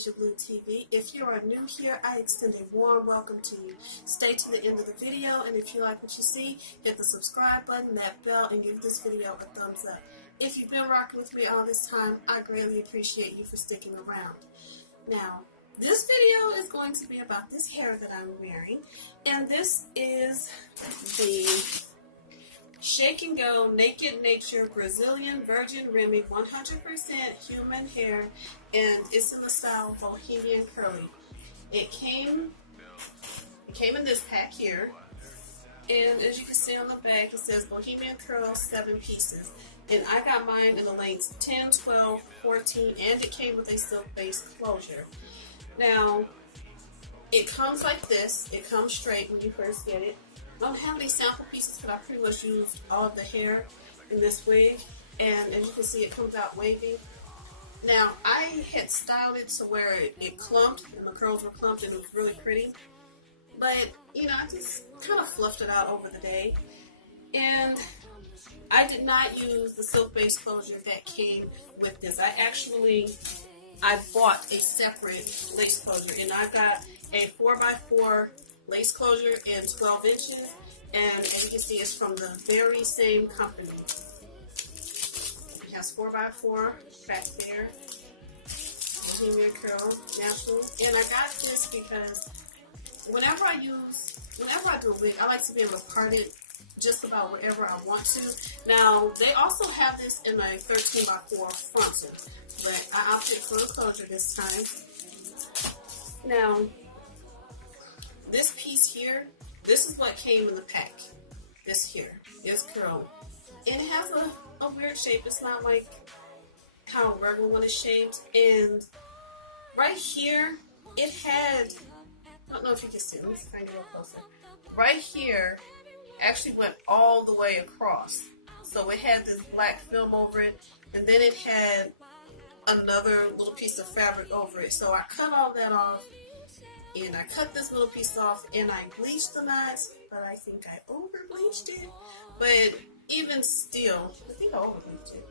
Bookingaeijablu TV. If you are new here, I extend a warm welcome to you. Stay to the end of the video, and if you like what you see, hit the subscribe button, that bell, and give this video a thumbs up. If you've been rocking with me all this time, I greatly appreciate you for sticking around. Now, this video is going to be about this hair that I'm wearing, and this is the Shake and Go Naked Nature Brazilian Virgin Remy 100% human hair, and it's in the style Bohemian Curly. It came in this pack here, and as you can see on the back, it says Bohemian Curl 7 pieces. And I got mine in the lengths 10, 12, 14, and it came with a silk-based closure. Now, it comes like this. It comes straight when you first get it. I don't have any sample pieces, but I pretty much used all of the hair in this wig. And as you can see, it comes out wavy. Now, I had styled it to where it clumped, and the curls were clumped, and it was really pretty. But, you know, I just kind of fluffed it out over the day. And I did not use the silk-based closure that came with this. I bought a separate lace closure, and I got a 4x4 lace closure in 12 inches, and as you can see, it's from the very same company. It has 4x4 back there, Bohemian Curl Natural, and I got this because whenever I do a wig, I like to be able to part it just about wherever I want to. Now, they also have this in a 13x4 frontal, but I opted for the closure this time. Now, this piece here, this is what came in the pack. This here, this curl. And it has a weird shape. It's not like how a regular one is shaped. And right here, it had, I don't know if you can see, let me see if I can get a little closer. Right here, actually went all the way across. So it had this black film over it, and then it had another little piece of fabric over it. So I cut all that off, and I cut this little piece off, and I bleached the knots, but I think I over bleached it. But even still, I think I over bleached it.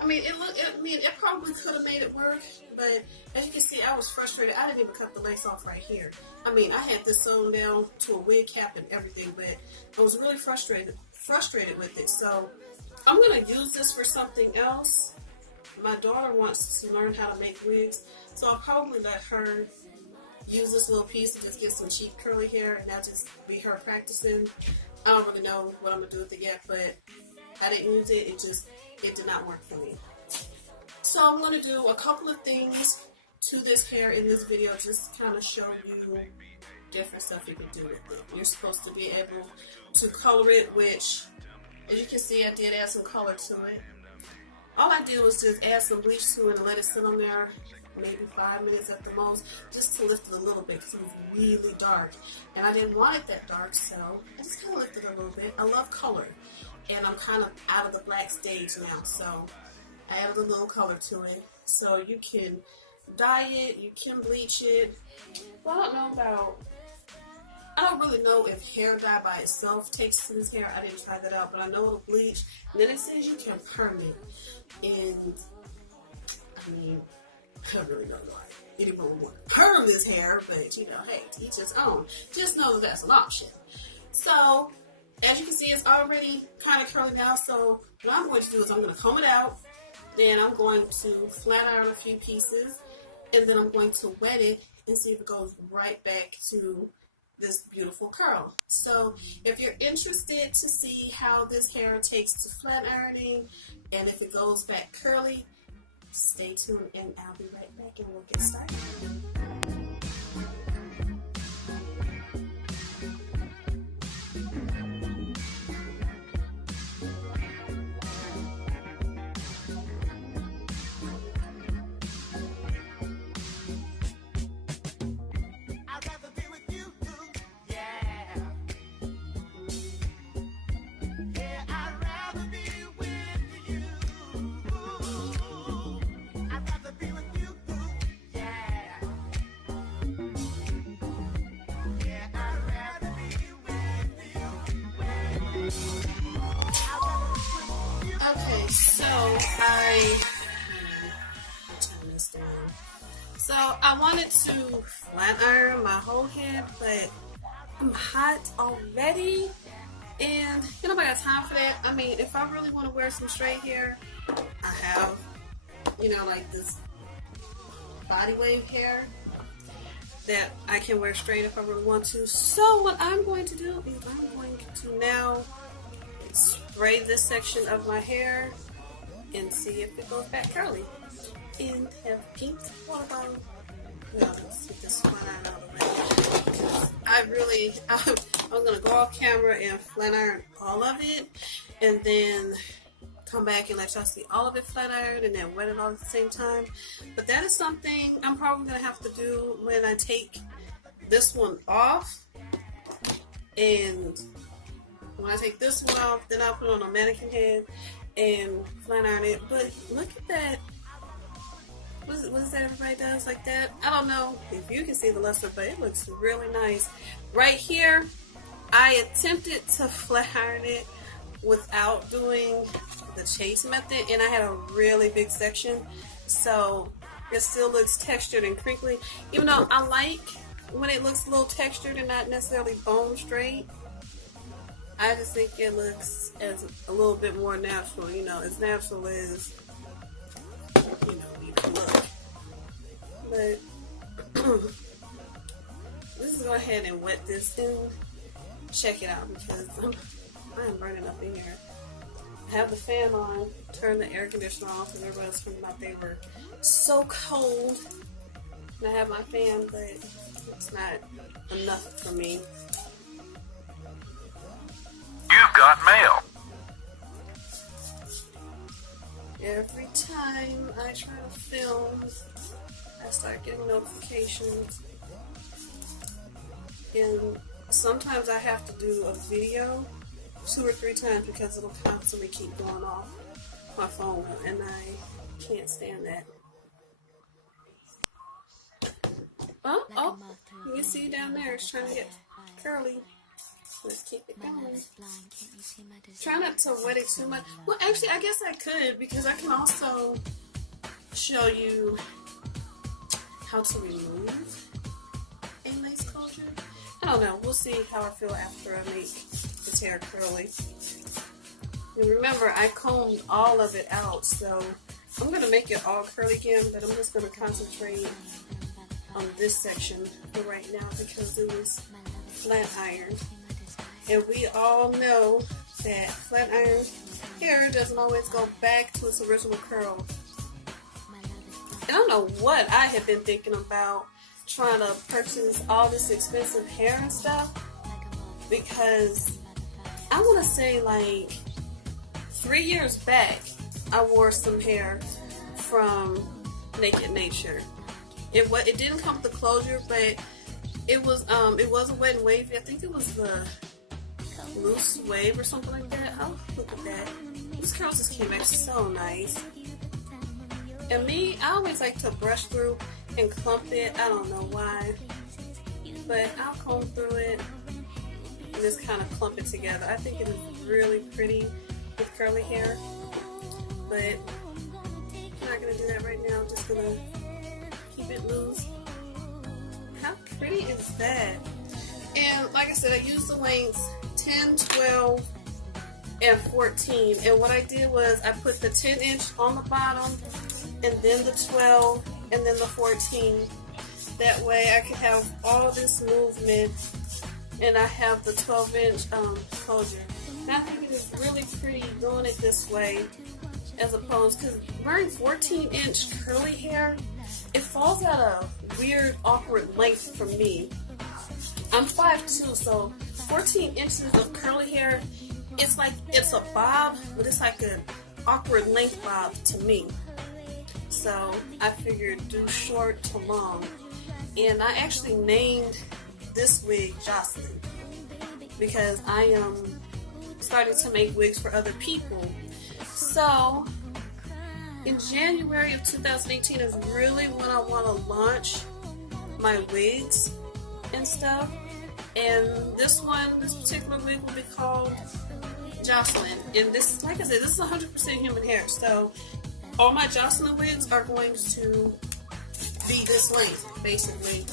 I mean, it probably could have made it work, but as you can see, I was frustrated. I didn't even cut the lace off right here. I mean, I had this sewn down to a wig cap and everything, but I was really frustrated with it. So I'm gonna use this for something else. My daughter wants to learn how to make wigs, so I'll probably let her use this little piece to just get some cheap curly hair, and that'll just be her practicing. I don't really know what I'm gonna do with it yet, but I didn't use it. It did not work for me. So I'm going to do a couple of things to this hair in this video, just to kind of show you different stuff you can do with it. You're supposed to be able to color it, which, as you can see, I did add some color to it. All I did was just add some bleach to it and let it sit on there maybe 5 minutes at the most, just to lift it a little bit because it was really dark. And I didn't want it that dark, so I just kind of lifted it a little bit. I love color. And I'm kind of out of the black stage now, so I added a little color to it. So you can dye it, you can bleach it. Well, I don't really know if hair dye by itself takes to this hair. I didn't try that out, but I know it'll bleach. And then it says you can perm it. And, I mean, I really don't know why anyone would want to perm this hair, but, you know, hey, to each its own. Just know that that's an option. So, as you can see, it's already kind of curly now, so what I'm going to do is I'm going to comb it out, then I'm going to flat iron a few pieces, and then I'm going to wet it and see if it goes right back to this beautiful curl. So if you're interested to see how this hair takes to flat ironing and if it goes back curly, stay tuned and I'll be right back and we'll get started. So I wanted to flat iron my whole head, but I'm hot already, and nobody got time for that. I mean, if I really want to wear some straight hair, I have, like this body wave hair that I can wear straight if I really want to. So what I'm going to do is I'm going to now spray this section of my hair and see if it goes back curly. And have pink water bottle. Let's get this flat iron out of the way. I'm going to go off camera and flat iron all of it, and then come back and let y'all see all of it flat iron and then wet it all at the same time. But that is something I'm probably going to have to do when I take this one off. And when I take this one off, then I'll put it on a mannequin head and flat iron it. But look at that. What is that everybody does like that? I don't know if you can see the luster, but it looks really nice. Right here, I attempted to flat iron it without doing the chase method, and I had a really big section, so it still looks textured and crinkly, even though I like when it looks a little textured and not necessarily bone straight. I just think it looks as a little bit more natural, as natural as need to look. But let's just go ahead and wet this and check it out, because I'm burning up in here. I have the fan on, turn the air conditioner off, and everybody was talking about they were so cold. And I have my fan, but it's not enough for me. You've got mail. Every time I try to film, I start getting notifications. And sometimes I have to do a video 2 or 3 times because it'll constantly keep going off my phone, and I can't stand that. Oh, you can see down there it's trying to get curly. Let's keep it going. Try not to wet it too much. Well, actually, I guess I could, because I can also show you how to remove a lace closure. I don't know. We'll see how I feel after I make this hair curly. And remember, I combed all of it out, so I'm going to make it all curly again, but I'm just going to concentrate on this section for right now because it was flat ironed. And we all know that flat iron hair doesn't always go back to its original curl. And I don't know what I have been thinking about trying to purchase all this expensive hair and stuff, because I want to say like 3 years back I wore some hair from Nature. It didn't come with the closure, but it was a wet and wavy. I think it was the loose wave or something like that. Oh, look at that. These curls just came back so nice. And me, I always like to brush through and clump it. I don't know why, but I'll comb through it and just kind of clump it together. I think it is really pretty with curly hair, but I'm not going to do that right now. I'm just going to keep it loose. How pretty is that? And like I said, I used the lengths 10, 12, and 14. And what I did was I put the 10 inch on the bottom, and then the 12, and then the 14. That way I could have all this movement, and I have the 12 inch closure. And I think it is really pretty doing it this way, as opposed, because wearing 14 inch curly hair, it falls at a weird, awkward length for me. I'm 5'2", so 14 inches of curly hair, it's like it's a bob, but it's like an awkward length bob to me. So I figured do short to long. And I actually named this wig Jocelyn because I am starting to make wigs for other people. So in January of 2018 is really when I want to launch my wigs and stuff. And this particular wig will be called Jocelyn. And this, like I said, this is 100% human hair. So all my Jocelyn wigs are going to be this length, basically.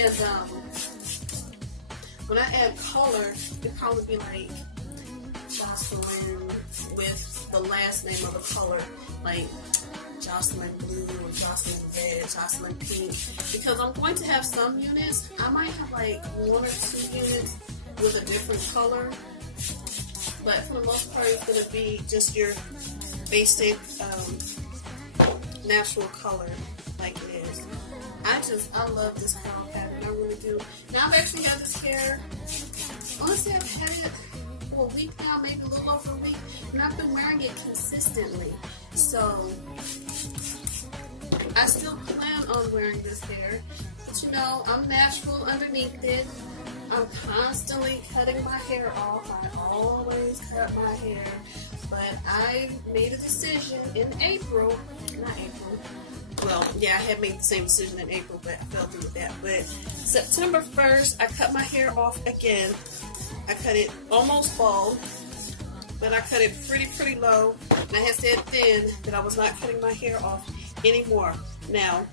And when I add color, it'd probably be like Jocelyn with the last name of the color, like Jocelyn Blue or Jocelyn Red, Jocelyn Pink, because I'm going to have some units. I might have like 1 or 2 units with a different color, but for the most part it's going to be just your basic natural color like it is. I love this curl pattern, I really do. Now I've actually had this hair, honestly I've had it for a week now, maybe a little over a week, and I've been wearing it consistently. So I still plan on wearing this hair, but you know, I'm natural underneath it. I'm constantly cutting my hair off. I always cut my hair, but I made a decision in April, not April, well, yeah, I had made the same decision in April, but I fell through with that. But September 1st, I cut my hair off again. I cut it almost bald, but I cut it pretty low. And I had said then that I was not cutting my hair off anymore. Now,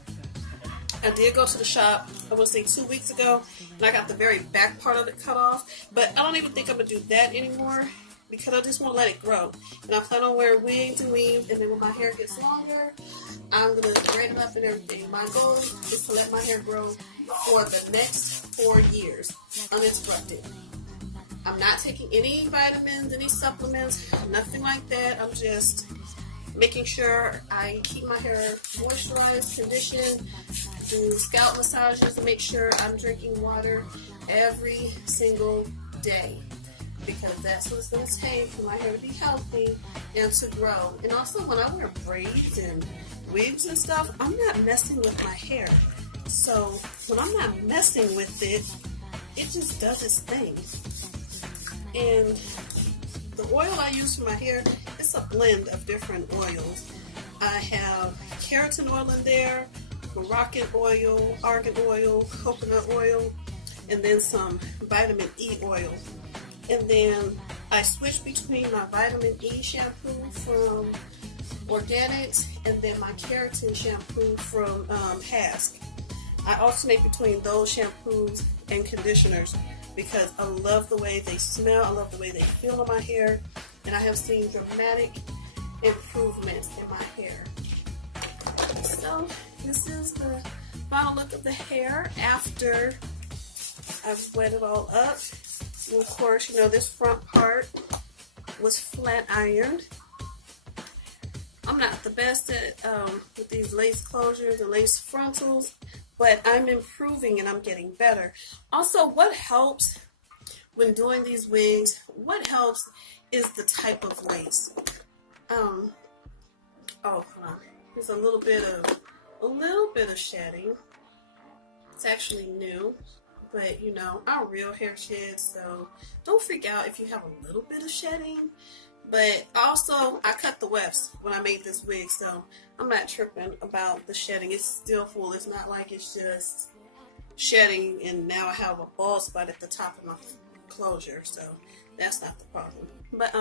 I did go to the shop, I want to say 2 weeks ago, and I got the very back part of it cut off. But I don't even think I'm going to do that anymore, because I just want to let it grow. And I plan on wearing wigs and weaves, and then when my hair gets longer, I'm going to braid it up and everything. My goal is to let my hair grow for the next 4 years, uninterrupted. I'm not taking any vitamins, any supplements, nothing like that. I'm just making sure I keep my hair moisturized, conditioned, do scalp massages, and make sure I'm drinking water every single day, because that's what it's going to take for my hair to be healthy and to grow. And also, when I wear braids and wigs and stuff, I'm not messing with my hair. So when I'm not messing with it, it just does its thing. And the oil I use for my hair, it's a blend of different oils. I have keratin oil in there, Moroccan oil, argan oil, coconut oil, and then some vitamin E oil. And then I switch between my vitamin E shampoo from Organics and then my keratin shampoo from Hask. I alternate between those shampoos and conditioners because I love the way they smell, I love the way they feel on my hair, and I have seen dramatic improvements in my hair. So this is the final look of the hair after I've wet it all up. And of course, you know, this front part was flat ironed. I'm not the best at with these lace closures and lace frontals, but I'm improving and I'm getting better. Also, what helps when doing these wigs, what helps is the type of lace. Oh, hold on. There's a little bit of shedding. It's actually new, but you know, our real hair sheds, so don't freak out if you have a little bit of shedding. But also, I cut the wefts when I made this wig, so I'm not tripping about the shedding. It's still full. It's not like it's just shedding and now I have a bald spot at the top of my closure, so that's not the problem. But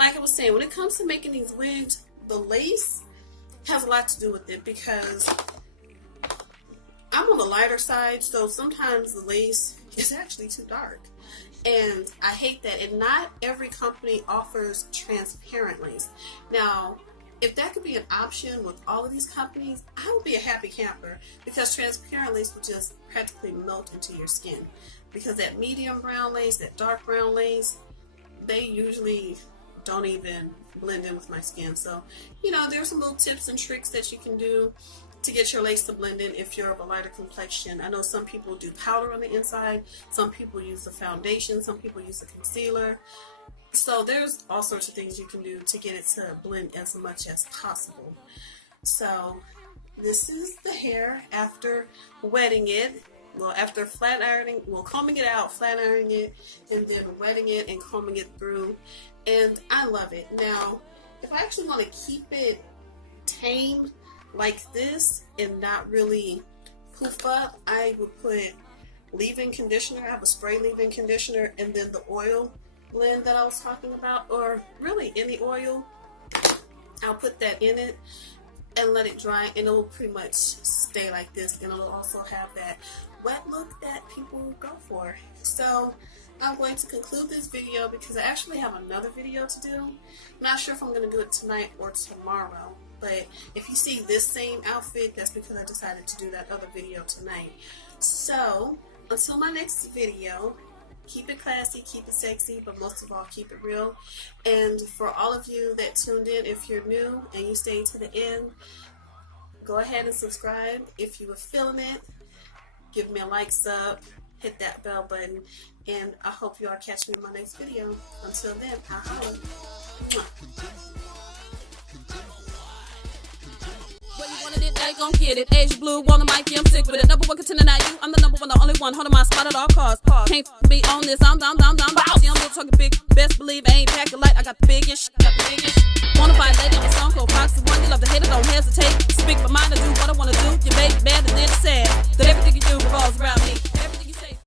like I was saying, when it comes to making these wigs, the lace has a lot to do with it because I'm on the lighter side, so sometimes the lace is actually too dark. And I hate that. And not every company offers transparent lace. Now, if that could be an option with all of these companies, I would be a happy camper because transparent lace would just practically melt into your skin. Because that medium brown lace, that dark brown lace, they usually don't even blend in with my skin. So, you know, there's some little tips and tricks that you can do to get your lace to blend in if you're of a lighter complexion. I know some people do powder on the inside, some people use the foundation, some people use the concealer. So there's all sorts of things you can do to get it to blend as much as possible. So this is the hair after wetting it. Well, after flat ironing, well, combing it out, flat ironing it, and then wetting it and combing it through. And I love it. Now, if I actually want to keep it tame like this and not really poof up, I would put leave-in conditioner. I have a spray leave-in conditioner and then the oil blend that I was talking about, or really any oil, I'll put that in it. and let it dry, and it will pretty much stay like this, and it'll also have that wet look that people go for. So I'm going to conclude this video because I actually have another video to do. I'm not sure if I'm going to do it tonight or tomorrow, but if you see this same outfit, that's because I decided to do that other video tonight. So until my next video, keep it classy, keep it sexy, but most of all, keep it real. And for all of you that tuned in, if you're new and you stayed to the end, go ahead and subscribe. If you were feeling it, give me a like, sub, hit that bell button, and I hope you all catch me in my next video. Until then, I hope. Well, you wanted it, now you gon' get it. Blue, wanna mic, yeah, I'm sick with it. Number one contender, not you. I'm the number one, the only one. Holding my spot at all costs. Can't be on this, I'm bossy. I'm still talking big. Best believe I ain't packing light. I got the biggest. Wanna fight lady on the song called Fox is one. You love to hate it, don't hesitate. Speak my mind, I do what I wanna do. You baby bad.